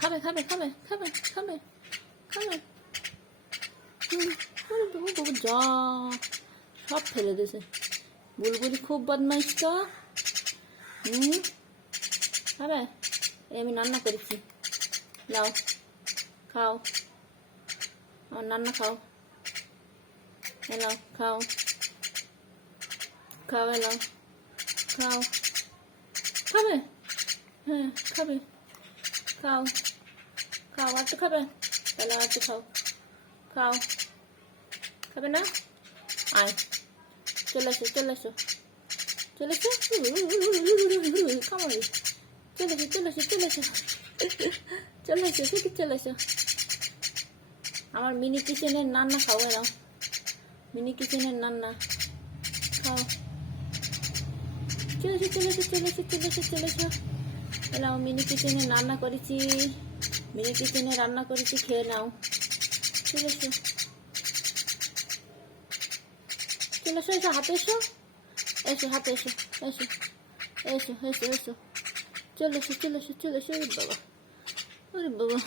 খাবে খাবে খাবে খাবে খাবে খাবে। বাবু বাবু যা সব ফেলে দিয়েছে। বুলবুলি খুব বদমাইশ তো। খাবে? আমি রান্না করেছি, লাও খাও, আমার রান্না খাও, এলাও খাও, খাও এলাও খাও। খাবে? হ্যাঁ খাবে, খাও খাও, আর একটু খাবে, তাহলে আর একটু খাও, খাও। খাবে না? আয়, চলে এসো চলে এসো চলে এসো, খামারি চলে এসো চলে এসো চলে এসো চলে এসো, ঠিক চলে এসো। আমার মিনি কিচেনের রান্না খাও, এলাও মিনি কিচেনের রান্না খাও। চলে এসো চলে এসো চলে এসো চলে এসো চলে এসো, এলাও মিনি কিচেনে রান্না করেছি, মিনি কিচেনে রান্না করেছি, খেয়ে নাও। চলে এসো চলে এসো, এসো হাতে এসো, এসো হাতে এসো, এসো এসো এসো এসো, চলে এসো চলে এসো চলে এসো। ওরে বাবা, ওরে বাবা।